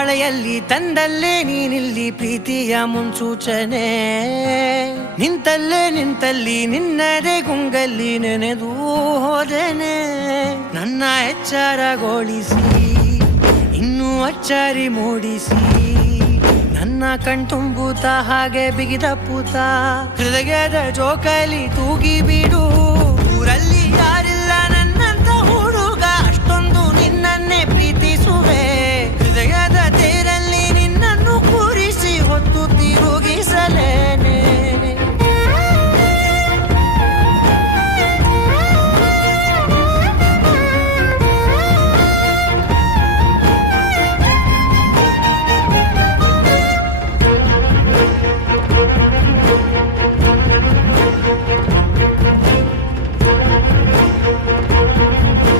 ಮಳೆಯಲ್ಲಿ ತಂದಲ್ಲೇ ನೀನಿಲ್ಲಿ ಪ್ರೀತಿಯ ಮುನ್ಸೂಚನೆ ನಿಂತಲ್ಲಿ ನಿನ್ನದೇ ಗುಂಗಲ್ಲಿ ನೆನೆದು ಹೋದೆನೆ ನನ್ನ ಎಚ್ಚರಗೊಳಿಸಿ ಇನ್ನೂ ಅಚ್ಚರಿ ಮೂಡಿಸಿ ನನ್ನ ಕಣ್ತುಂಬುತ್ತ ಹಾಗೆ ಬಿಗಿದ ಪೂತ ಹೃದಯದ ಜೋಕಾಲಿ ತೂಗಿ ಬಿಡು